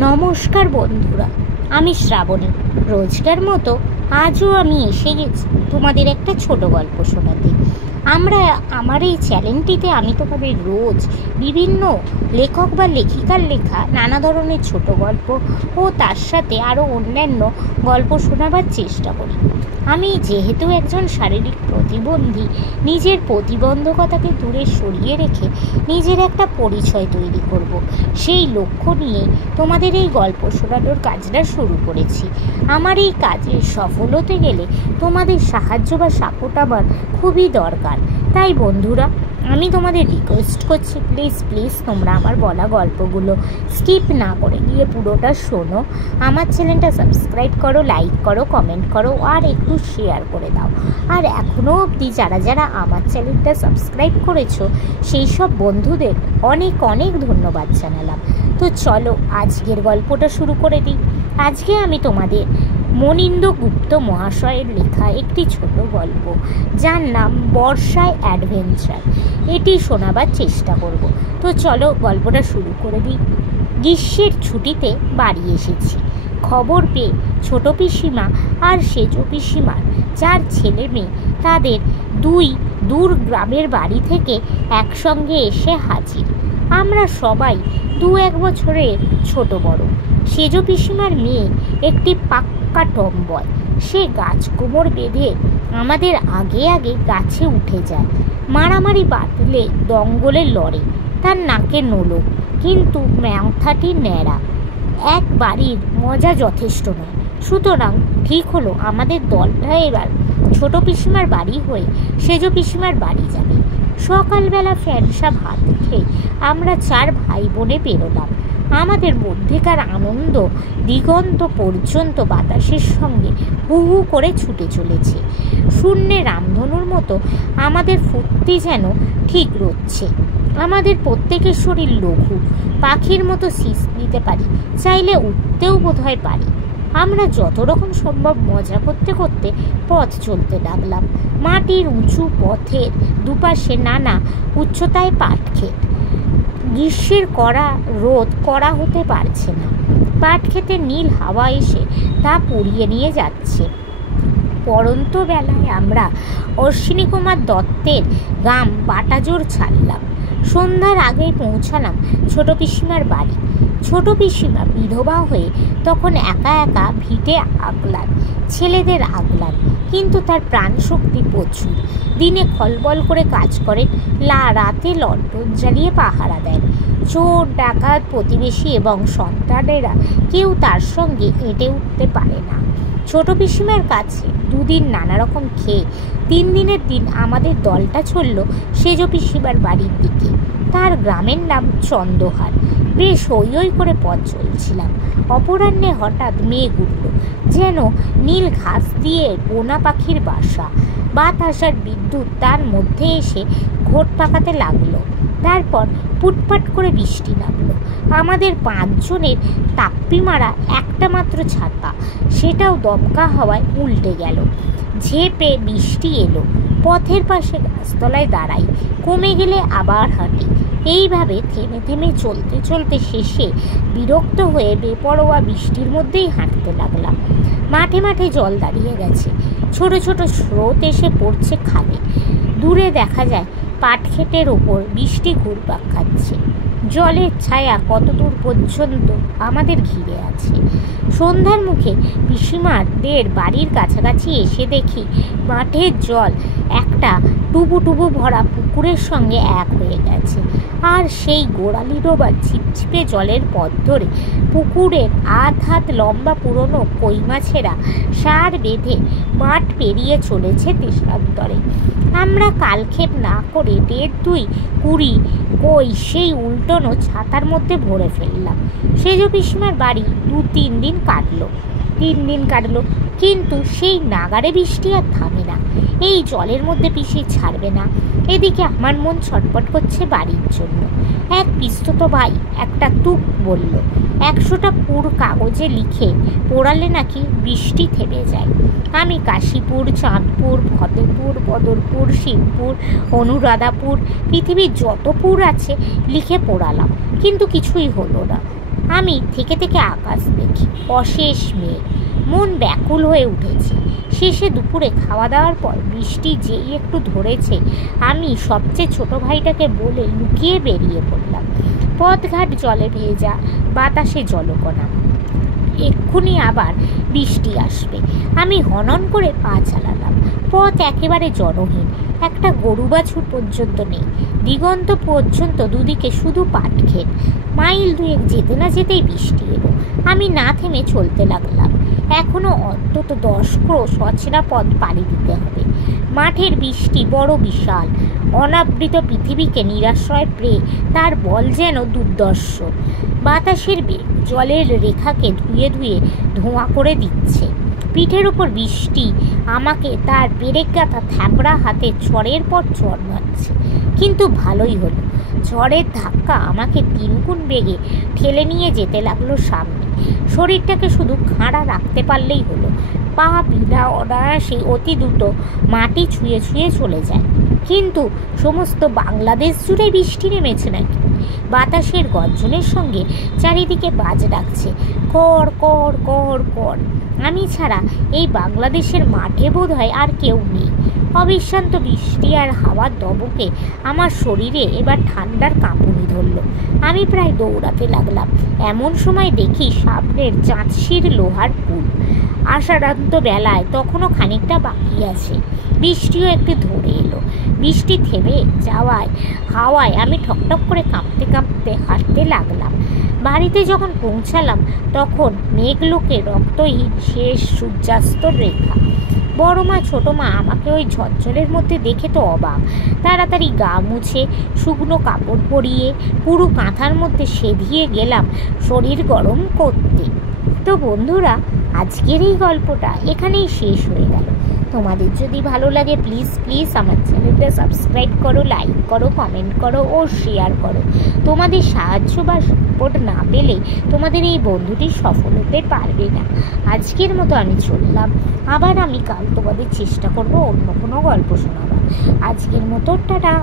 নমস্কার বন্ধুরা, আমি শ্রাবণী। রোজকার মতো আজও আমি এসে গেছি তোমাদের একটা ছোট গল্প শোনাতে। আমার এই চ্যানেলটিতে আমি তোমাদের রোজ বিভিন্ন লেখক বা লেখিকার লেখা নানা ধরনের ছোট গল্প ও তার সাথে আরও অন্যান্য গল্প শোনাবার চেষ্টা করি। আমি যেহেতু একজন শারীরিক প্রতিবন্ধী, নিজের প্রতিবন্ধকতাকে দূরে সরিয়ে রেখে নিজের একটা পরিচয় তৈরি করব, সেই লক্ষ্য নিয়ে তোমাদের এই গল্প শোনানোর কাজটা শুরু করেছি। আমার এই কাজে সফল হতে গেলে তোমাদের সাহায্য বা সাপোর্ট আমার খুবই দরকার। তাই বন্ধুরা, আমি তোমাদের রিকোয়েস্ট করছি, প্লিজ তোমরা আমার বলা গল্পগুলো স্কিপ না করে গিয়ে পুরোটা শোনো। আমার চ্যানেলটা সাবস্ক্রাইব করো, লাইক করো, কমেন্ট করো আর একটু শেয়ার করে দাও। আর এখনও অবধি যারা আমার চ্যানেলটা সাবস্ক্রাইব করেছো সেই সব বন্ধুদের অনেক ধন্যবাদ জানালাম। তো চলো আজকের গল্পটা শুরু করে দিই। আজকে আমি তোমাদের মনীন্দ্র গুপ্ত মহাশয়ের লেখা একটি ছোট গল্প, যার নাম বর্ষায় অ্যাডভেঞ্চার, এটি শোনাবার চেষ্টা করব। তো চলো গল্পটা শুরু করে দিই। গ্রীষ্মের ছুটিতে বাড়ি এসেছি। খবর পেয়ে ছোট পিসিমা আর সেজ পিসিমার 4 ছেলে মেয়ে তাদের 2 দূর গ্রামের বাড়ি থেকে একসঙ্গে এসে হাজির। আমরা সবাই 2-1 বছরের ছোট বড়। সেজ পিসিমার মেয়ে একটি পাক্কা টম্বয়। সে গাছ কোমর বেঁধে আমাদের আগে গাছে উঠে যায়। মারামারি বাঁধলে দঙ্গলে লড়ে। তার নাকে নোলো, কিন্তু মাথাটি ন্যাড়া। এক বাড়ির মজা যথেষ্ট নয়। সুতরাং ঠিক হলো আমাদের দলটা এবার ছোট পিসিমার বাড়ি হয়ে সেজ পিসিমার বাড়ি যাবে। সকালবেলা ফ্যানসা ভাত খেয়ে আমরা 4 ভাই বোনে বেরোলাম। আমাদের মধ্যেকার আনন্দ দিগন্ত পর্যন্ত বাতাসের সঙ্গে হু হু করে ছুটে চলেছে। শূন্যে রামধনুর মতো আমাদের ফুর্তি যেন ঠিক রচ্ছে। আমাদের প্রত্যেকের শরীর লঘু, পাখির মতো শীষ নিতে পারি, চাইলে উঠতেও বোধহয় পারি। আমরা যত রকম সম্ভব মজা করতে করতে পথ চলতে লাগলাম। মাটির উঁচু পথের দুপাশে নানা উচ্চতায় পাট ক্ষেত। গ্রীষ্মের রোদ কড়া হতে পারছে না। পাট ক্ষেতের নীল হাওয়া এসে তা পুড়িয়ে নিয়ে যাচ্ছে। পড়ন্ত বেলায় আমরা অশ্বিনী কুমার দত্তের গ্রাম বাটাজোর ছাড়লাম। সন্ধ্যার আগেই পৌঁছালাম ছোট পিসিমার বাড়ি। ছোট পিসিমা বিধবা হয়ে তখন একা ভিটে আগলান, ছেলেদের আগলান, কিন্তু তার প্রাণ শক্তি প্রচুর। দিনে খলবল করে কাজ করেন, রাতে লণ্ঠন জ্বালিয়ে পাহারা দেন। চোর ডাকাত প্রতিবেশী এবং সন্তানেরা কেউ তার সঙ্গে এঁটে উঠতে পারে না। ছোট পিসিমার কাছে 2 দিন নানা রকম খেয়ে 3 দিনের দিন আমাদের দলটা চলল সেজ পিসিমার বাড়ির দিকে। তার গ্রামের নাম চন্দহার। বেশ হই করে পথ চলছিলাম। অপরাহ্নে হঠাৎ মেঘ উঠল, যেন নীল ঘাস দিয়ে বোনা পাখির বাসা। বাতাসার বিদ্যুৎ তার মধ্যে এসে ঘোট পাকাতে লাগলো। তারপর পুটপাট করে বৃষ্টি নামলো। আমাদের 5 জনের তাপ্পি মারা একটা মাত্র ছাতা, সেটাও দমকা হাওয়ায় উল্টে গেল। ঝেঁপে বৃষ্টি এলো। পথের পাশে গাছতলায় দাঁড়াই, কমে গেলে আবার হাঁটি। এইভাবে থেমে চলতে শেষে বিরক্ত হয়ে বেপরোয়া বৃষ্টির মধ্যেই হাঁটতে লাগলাম। মাঠে জল দাঁড়িয়ে গেছে। ছোট স্রোত এসে পড়ছে খালে। দূরে দেখা যায় পাটক্ষেতের ওপর বৃষ্টি ঘুরপাক খাচ্ছে। জলের ছায়া কত দূর পর্যন্ত আমাদের ঘিরে আছে। সন্ধ্যার মুখে পিসিমাদের বাড়ির কাছাকাছি এসে দেখি মাঠের জল একটা টুবু ভরা পুকুরের সঙ্গে এক হয়ে গেছে। আর সেই গোড়ালি ডোবা ছিপছিপে জলের পথ ধরে পুকুরের হাত লম্বা পুরনো কই মাছেরা সার বেঁধে মাঠ পেরিয়ে চলেছে দেশান্তরে। আমরা কালক্ষেপ না করে 1.5-2 কুড়ি কই সেই উল্টোনো ছাতার মধ্যে ভরে ফেললাম। সেজ পিসিমার বাড়ি 2-3 দিন কাটলো। কিন্তু সেই নাগারে বৃষ্টি আর থামে না। এই জলের মধ্যে পিসি ছাড়বে না। এদিকে আমার মন ছটপট করছে বাড়ির জন্য। এক পিস্তত ভাই একটা তুক বলল, 100টা পুর কাগজে লিখে পোড়ালে নাকি বৃষ্টি থেমে যায়। আমি কাশীপুর, চাঁদপুর, ফতেপুর, বদরপুর, শিবপুর, অনুরাধাপুর, পৃথিবীর যত পুর আছে লিখে পোড়ালাম, কিন্তু কিছুই হলো না। আমি থেকে থেকে আকাশ দেখি, অশেষ মেঘ, মন ব্যাকুল হয়ে উঠেছে। শেষে দুপুরে খাওয়া দাওয়ার পর বৃষ্টি যেই একটু ধরেছে, আমি সবচেয়ে ছোট ভাইটাকে বলে লুকিয়ে বেরিয়ে পড়লাম। পথঘাট জলে ভেজা, বাতাসে জলকণা, এক্ষুনি আবার বৃষ্টি আসবে। আমি হনন করে পা চালালাম। পথ একেবারে জনহীন, একটা গরু বাছুর পর্যন্ত নেই। দিগন্ত পর্যন্ত দুদিকে শুধু পাট ক্ষেত। মাইল দুয়েক যেতে না যেতেই বৃষ্টি এলো। আমি না থেমে চলতে লাগলাম। এখনো অন্তত 10 ক্রোশ অচেনা পথ পাড়ি দিতে হবে। মাঠের বৃষ্টি বড় বিশাল, অনাবৃত পৃথিবীকে নিরাশ্রয় পেয়ে তার বল যেন দুর্দর্শ। বাতাসের বেগ জলের রেখাকে ধুয়ে ধুয়ে ধোঁয়া করে দিচ্ছে। পিঠের ওপর বৃষ্টি আমাকে তার পেরেক গাঁথা থ্যাপড়া হাতে চড়ের পর চড় মারছে। কিন্তু ভালোই হলো, ঝড়ের ধাক্কা আমাকে 3 গুণ বেগে ঠেলে নিয়ে যেতে লাগলো সামনে। শরীরটাকে শুধু খাড়া রাখতে পারলেই হলো। পা বিনা অনায়াসে অতি দ্রুত মাটি ছুঁয়ে ছুঁয়ে চলে যায়। কিন্তু সমস্ত বাংলাদেশ জুড়ে বৃষ্টি নেমেছে নাকি? বাতাসের গর্জনের সঙ্গে চারিদিকে বাজ ডাকছে, কর কর কর কর। আমি ছাড়া এই বাংলাদেশের মাঠে বোধহয় আর কেউ নেই। অবিশ্রান্ত বৃষ্টি আর হাওয়ার দবকে আমার শরীরে এবার ঠান্ডার কাঁপুনি ধরল। আমি প্রায় দৌড়াতে লাগলাম। এমন সময় দেখি সামনের চাঁদশির লোহার পুল। আষাঢ়ান্ত বেলায় তখনও খানিকটা বাকি আছে। বৃষ্টিও একটু ধরে এলো। বৃষ্টি থেমে যাওয়ায় হাওয়ায় আমি ঠকঠক করে কাঁপতে কাঁপতে হাঁটতে লাগলাম। বাড়িতে যখন পৌঁছালাম তখন মেঘলোকে রক্তহীন শেষ সূর্যাস্তর রেখা। বড় মা ছোট মা আমাকে ওই ঝরঝরের মধ্যে দেখে তো অবাক। তাড়াতাড়ি গা মুছে শুকনো কাপড় পরিয়ে পুরো কাঁথার মধ্যে সেধিয়ে গেলাম শরীর গরম করতে। তো বন্ধুরা, আজকের এই গল্পটা এখানেই শেষ হয়ে গেল। তোমাদের যদি ভালো লাগে প্লিজ প্লিজ আমার চ্যানেলটা সাবস্ক্রাইব করো, লাইক করো, কমেন্ট করো ও শেয়ার করো। তোমাদের সাহায্য বা সাপোর্ট না পেলে তোমাদের এই বন্ধুটি সফল হতে পারবে না। আজকের মতো আমি চললাম। আবার আমি কাল তোমাদের চেষ্টা করব অন্য কোনো গল্প শোনাবার। আজকের মতো টাটা।